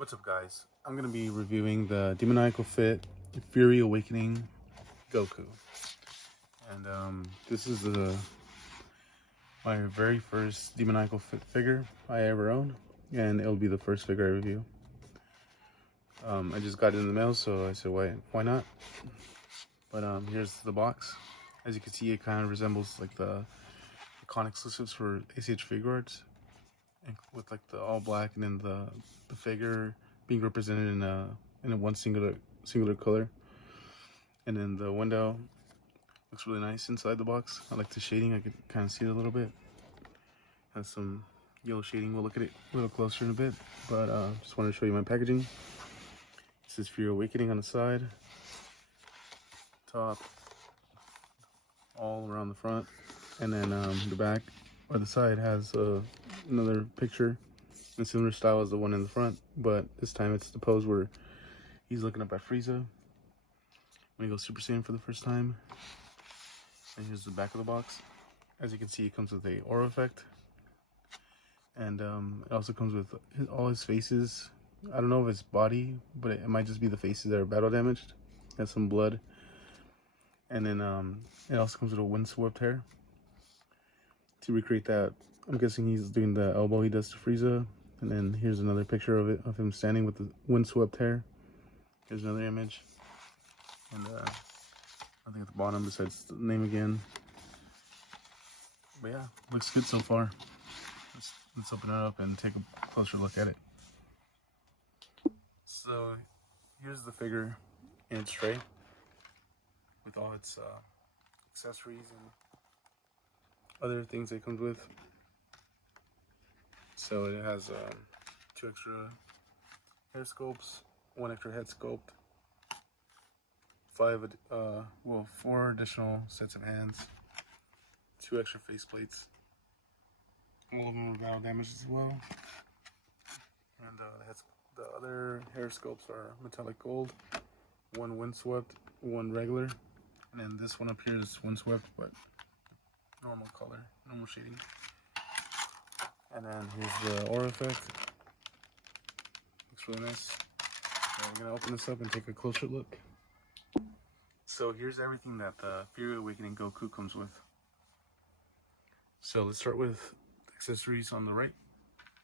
What's up, guys? I'm going to be reviewing the Demoniacal Fit Fury Awakening Goku. And this is my very first Demoniacal Fit figure I ever owned. And it'll be the first figure I review. I just got it in the mail, so I said, why not? But here's the box. As you can see, it kind of resembles like the iconic exclusives for SSJ figure arts. And with like the all black and then the figure being represented in a one singular color, and then the window looks really nice inside the box. I like the shading. I could kind of see it a little bit. Has some yellow shading. We'll look at it a little closer in a bit, but just wanted to show you my packaging. This is Fury Awakening on the side, top, all around the front, and then the back or the side has another picture in similar style as the one in the front, but this time it's the pose where he's looking up at Frieza when he goes Super Saiyan for the first time. And here's the back of the box. As you can see, it comes with a aura effect, and it also comes with all his faces. I don't know if it's body, but it might just be the faces that are battle damaged. It has some blood, and then it also comes with a windswept hair to recreate that. I'm guessing he's doing the elbow he does to Frieza. And then here's another picture of it, of him standing with the windswept hair. Here's another image. And nothing at the bottom besides the name again. But yeah, looks good so far. Let's open it up and take a closer look at it. So here's the figure in its tray with all its accessories and other things it comes with. So it has 2 extra hair sculpts, 1 extra head sculpt, 4 additional sets of hands, 2 extra face plates. All of them are battle damaged as well. And the other hair sculpts are metallic gold, 1 windswept, 1 regular, and then this one up here is windswept but normal color, normal shading. And then here's the aura effect. Looks really nice. So we're gonna open this up and take a closer look. So here's everything that the Fury Awakening Goku comes with. So let's start with accessories on the right.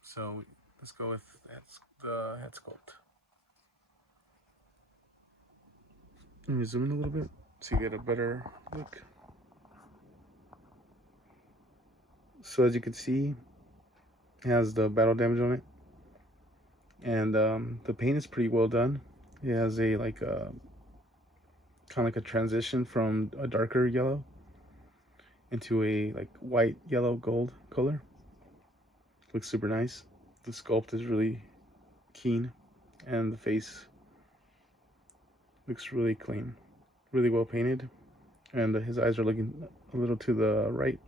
So let's go with the head sculpt. Let me zoom in a little bit so you get a better look. So as you can see, it has the battle damage on it, and the paint is pretty well done. It has a kind of like a transition from a darker yellow into a like white, yellow, gold color. Looks super nice. The sculpt is really keen, and the face looks really clean, really well painted, and his eyes are looking a little to the right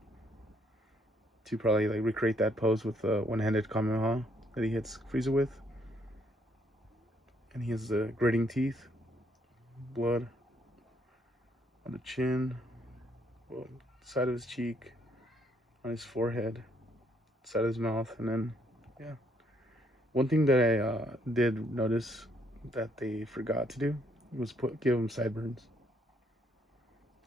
to probably like recreate that pose with the one-handed Kamehameha that he hits Frieza with. And he has the gritting teeth, blood on the chin, well, side of his cheek, on his forehead, side of his mouth, and then yeah. One thing that I did notice that they forgot to do was give him sideburns.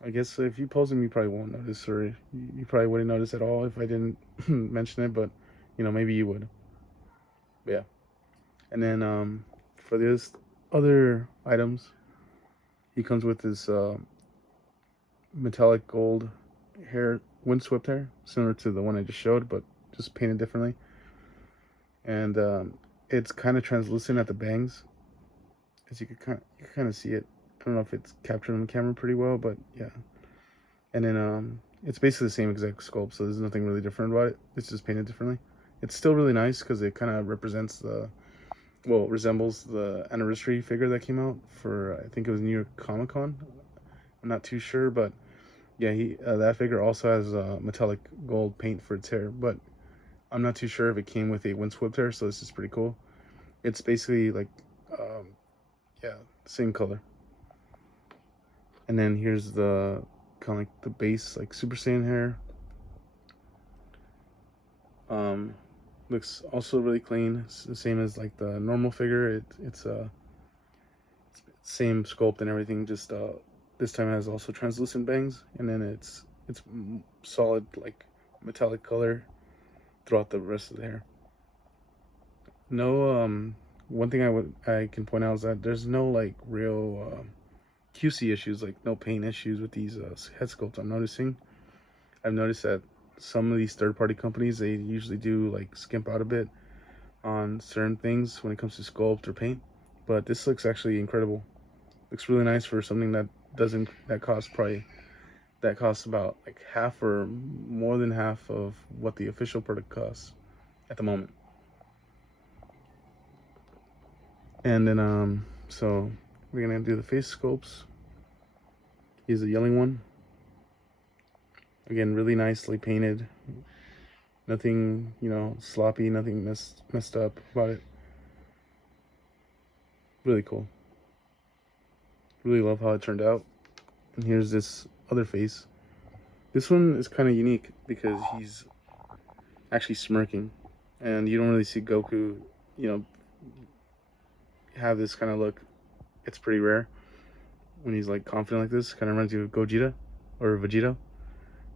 I guess if you pose him, you probably won't notice, or you probably wouldn't notice at all if I didn't mention it, but you know, maybe you would. But yeah. And then for these other items, he comes with this metallic gold hair, windswept hair, similar to the one I just showed, but just painted differently. And it's kind of translucent at the bangs, as you can kind of see it. I don't know if it's captured on the camera pretty well, but yeah. And then it's basically the same exact sculpt, so there's nothing really different about it. It's just painted differently. It's still really nice because it kind of represents resembles the anniversary figure that came out for, I think it was New York Comic Con. I'm not too sure, but yeah, that figure also has metallic gold paint for its hair, but I'm not too sure if it came with a windswept hair, so this is pretty cool. It's basically like, yeah, same color. And then here's the kind of like the base, like Super Saiyan hair. Looks also really clean. It's the same as like the normal figure. It's same sculpt and everything. Just this time it has also translucent bangs, and then it's solid like metallic color throughout the rest of the hair. No, one thing I can point out is that there's no like real QC issues, like no paint issues with these head sculpts. I've noticed that some of these third-party companies, they usually do like skimp out a bit on certain things when it comes to sculpt or paint, but this looks actually incredible. Looks really nice for something that costs about like half or more than half of what the official product costs at the moment. And then so we're gonna do the face sculpts. Here's the yelling one. Again, really nicely painted. Nothing, sloppy, nothing messed up about it. Really cool. Really love how it turned out. And here's this other face. This one is kind of unique because he's actually smirking, and you don't really see Goku, you know, have this kind of look. It's pretty rare when he's like confident like this. Kind of reminds you of Gogeta or Vegeta,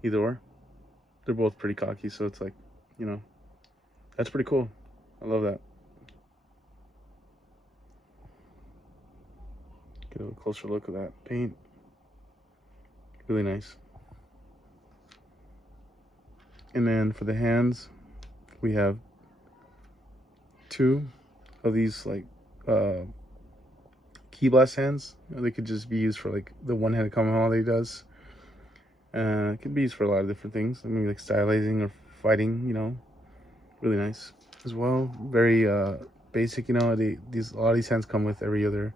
either or. They're both pretty cocky, so it's like, that's pretty cool. I love that. Get a closer look at that paint. Really nice. And then for the hands, we have two of these like key blast hands. They could just be used for like the one-handed Kamehameha that he does. It can be used for a lot of different things. I mean, like stylizing or fighting. Really nice as well. Very basic. A lot of these hands come with every other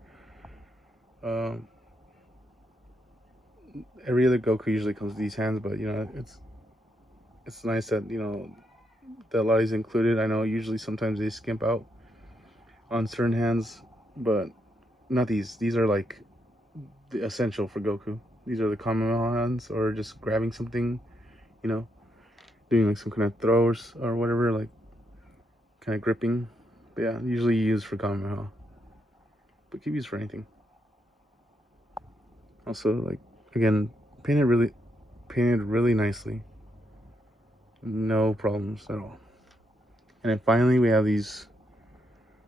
Goku usually comes with these hands, but it's nice that that a lot of these included. I know usually sometimes they skimp out on certain hands, but not these. These are like the essential for Goku. These are the common hands, or just grabbing something, doing like some kind of throws or whatever, like kind of gripping. But yeah, usually used for Kamehameha, but can be used for anything. Also, like again, painted really nicely. No problems at all. And then finally, we have these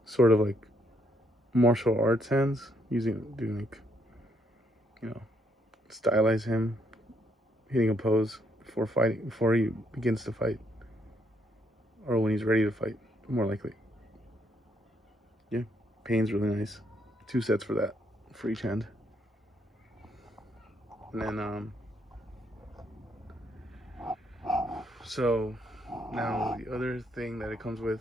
sort of like martial arts hands, doing like, stylize him, hitting a pose before he begins to fight, or when he's ready to fight, more likely. Yeah, paint's really nice. 2 sets for that, for each hand. And then so now the other thing that it comes with,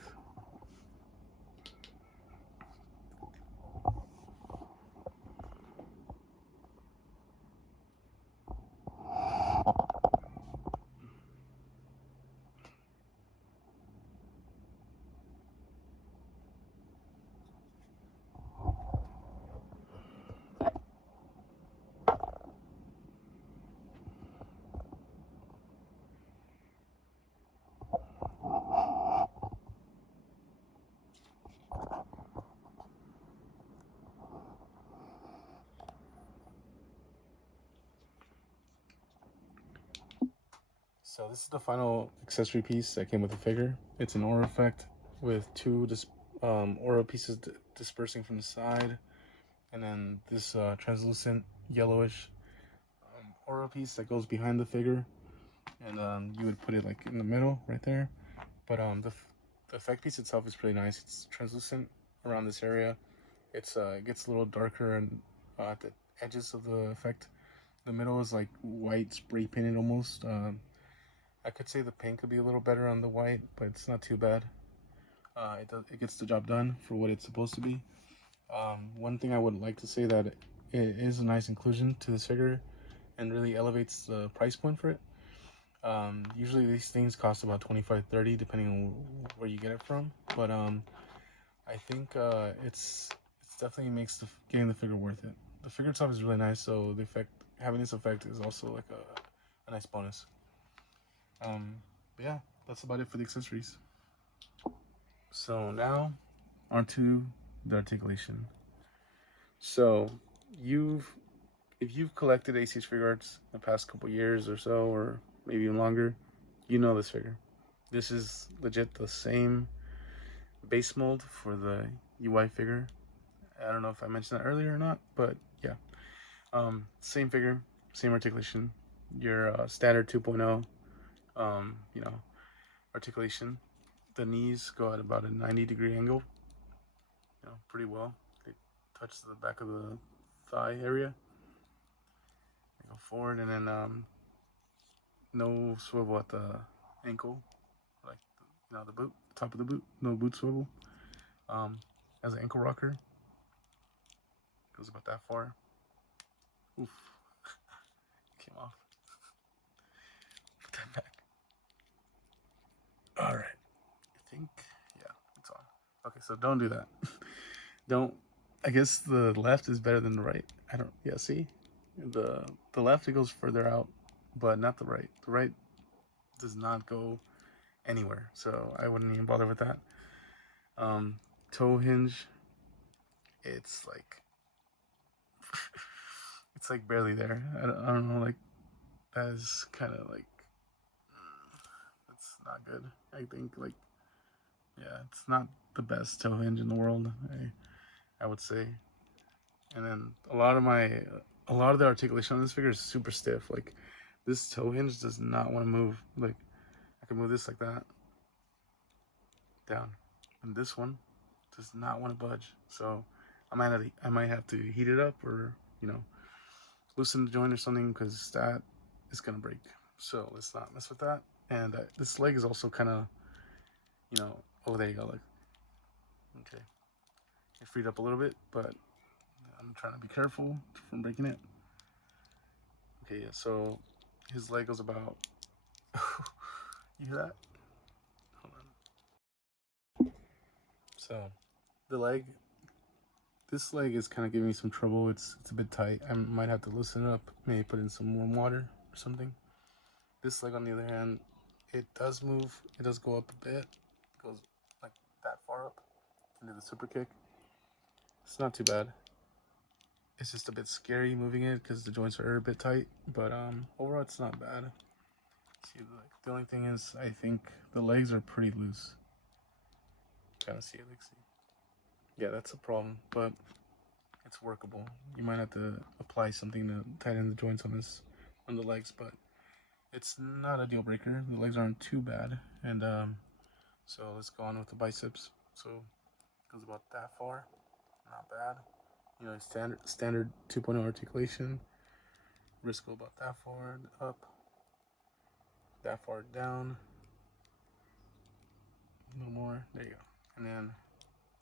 so this is the final accessory piece that came with the figure. It's an aura effect with 2 aura pieces dispersing from the side, and then this translucent yellowish aura piece that goes behind the figure, and you would put it like in the middle right there. But the effect piece itself is pretty nice. It's translucent around this area. It gets a little darker and at the edges of the effect. The middle is like white spray painted almost. I could say the paint could be a little better on the white, but it's not too bad. It gets the job done for what it's supposed to be. One thing I would like to say that it is a nice inclusion to this figure and really elevates the price point for it. Usually these things cost about $25-$30 depending on where you get it from, but I think it's definitely makes getting the figure worth it. The figure itself is really nice, so having this effect is also like a nice bonus. But yeah, that's about it for the accessories. So now onto the articulation. So you've if you've collected ACH figure arts the past couple years or so, or maybe even longer, you know this figure. This is legit the same base mold for the UI figure. I don't know if I mentioned that earlier or not, but yeah. Same figure, same articulation. Your standard 2.0, you know, articulation. The knees go at about a 90-degree angle, pretty well. They touch the back of the thigh area. They go forward, and then no swivel at the ankle, like the boot, top of the boot, no boot swivel. As an ankle rocker, goes about that far. Oof, came off. Put that back. All right, I think it's on. Okay, so don't do that. Don't. I guess the left is better than the right. I don't. Yeah, see, the left it goes further out, but not the right. The right does not go anywhere, so I wouldn't even bother with that. Toe hinge, it's like it's like barely there. I don't know, like that is kind of like it's not good. I think like it's not the best toe hinge in the world. I would say, and then a lot of the articulation on this figure is super stiff. Like this toe hinge does not want to move. Like I can move this like that down, and this one does not want to budge. So I might have to heat it up or loosen the joint or something because that is gonna break. So let's not mess with that. And this leg is also kind of oh, there you go. Like okay, it freed up a little bit, but I'm trying to be careful from breaking it. Okay, yeah. So his leg goes about. You hear that? Hold on. So the leg, this leg is kind of giving me some trouble. It's a bit tight. I might have to loosen it up. Maybe put in some warm water or something. This leg, on the other hand, it does move. It does go up a bit. It goes like that far up into the super kick. It's not too bad. It's just a bit scary moving it because the joints are a bit tight. But overall, it's not bad. See, like the only thing is, I think the legs are pretty loose. Kind of see it, like see. Yeah, that's a problem, but it's workable. You might have to apply something to tighten the joints on the legs, but it's not a deal breaker. The legs aren't too bad, and so let's go on with the biceps. So it goes about that far, not bad. Standard 2.0 articulation. Wrist go about that far up, that far down, a little more. There you go, and then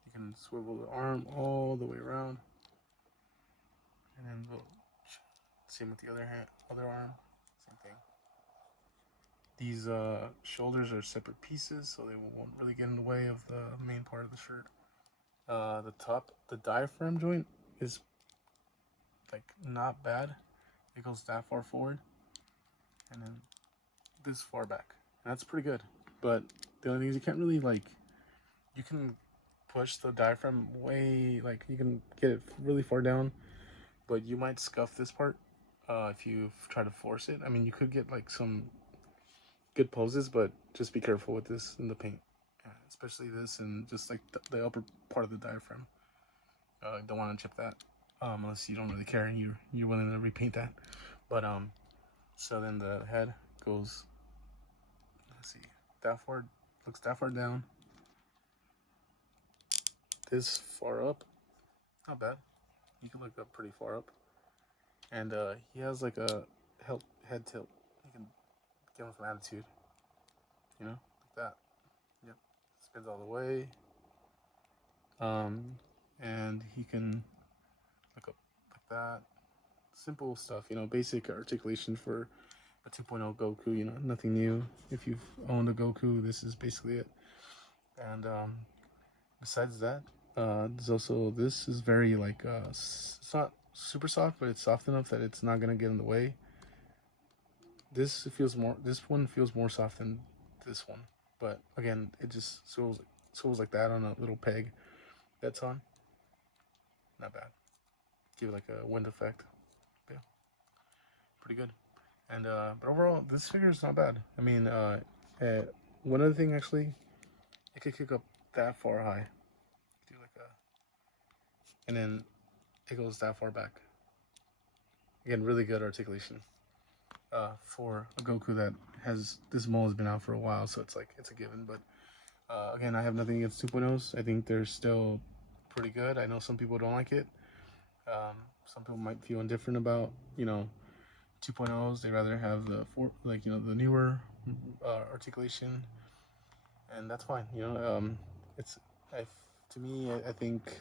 you can swivel the arm all the way around, and then we'll same with the other arm, same thing. These shoulders are separate pieces, so they won't really get in the way of the main part of the shirt. The diaphragm joint is like not bad. It goes that far forward, and then this far back. And that's pretty good. But the only thing is you can't really you can push the diaphragm way, like you can get it really far down, but you might scuff this part if you try to force it. I mean, you could get like some good poses, but just be careful with this in the paint, especially this and just like the upper part of the diaphragm. Don't want to chip that unless you don't really care and you're willing to repaint that. But so then the head goes, let's see, that far, looks that far down, this far up, not bad. You can look up pretty far up, and he has like a head tilt. You can give him some attitude, like that. Yep, spins all the way. And he can look up like that. Simple stuff, basic articulation for a 2.0 Goku, nothing new. If you've owned a Goku, this is basically it. And besides that, this is very it's not super soft, but it's soft enough that it's not gonna get in the way. This one feels more soft than this one, but again, it just soles like that on a little peg that's on. Not bad. Give it like a wind effect. Yeah, pretty good. And but overall, this figure is not bad. I mean, one other thing actually, it could kick up that far high. Do like a, and then it goes that far back. Again, really good articulation. For a Goku that has, this mold has been out for a while, so it's like it's a given. But again, I have nothing against 2.0s. I think they're still pretty good. I know some people don't like it. Some people might feel indifferent about 2.0s. They rather have the the newer articulation, and that's fine. It's I, to me, I think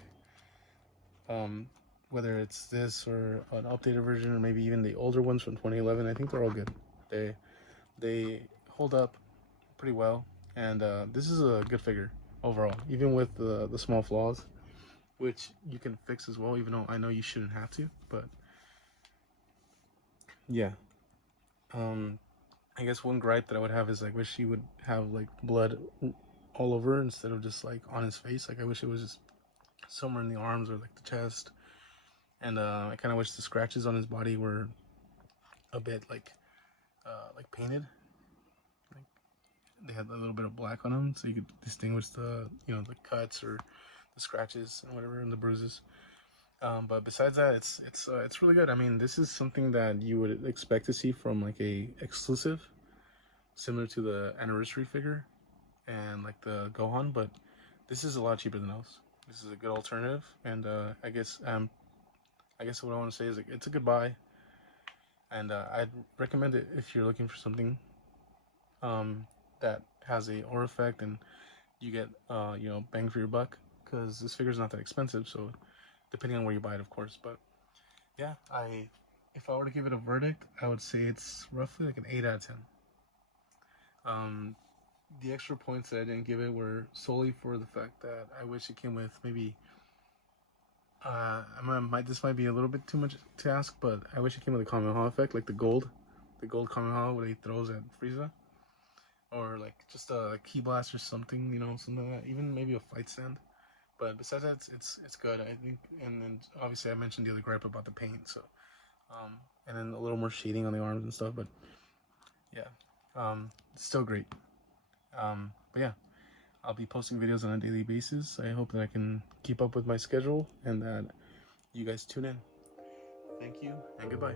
um, whether it's this or an updated version, or maybe even the older ones from 2011, I think they're all good. They hold up pretty well, and this is a good figure overall, even with the small flaws, which you can fix as well. Even though I know you shouldn't have to, but yeah. I guess one gripe that I would have is, like, wish he would have like blood all over instead of just like on his face. Like, I wish it was just somewhere in the arms or like the chest. And I kind of wish the scratches on his body were a bit like painted. Like, they had a little bit of black on them, so you could distinguish the the cuts or the scratches and whatever and the bruises. But besides that, it's really good. I mean, this is something that you would expect to see from like a exclusive, similar to the anniversary figure and like the Gohan, but this is a lot cheaper than those. This is a good alternative, and I guess what I want to say is, like, it's a good buy, and I'd recommend it if you're looking for something that has a aura effect and you get bang for your buck, because this figure's not that expensive. So depending on where you buy it, of course, but yeah, if I were to give it a verdict, I would say it's roughly like an 8 out of 10. The extra points that I didn't give it were solely for the fact that I wish it came with maybe this might be a little bit too much to ask, but I wish it came with a Kamehameha effect, like the gold Kamehameha where he throws at Frieza, or like just a key blast or something, something like that. Even maybe a fight stand. But besides that, it's good, I think. And then obviously I mentioned the other gripe about the paint, so and then a little more shading on the arms and stuff. But yeah, it's still great. But yeah, I'll be posting videos on a daily basis. I hope that I can keep up with my schedule and that you guys tune in. Thank you and goodbye.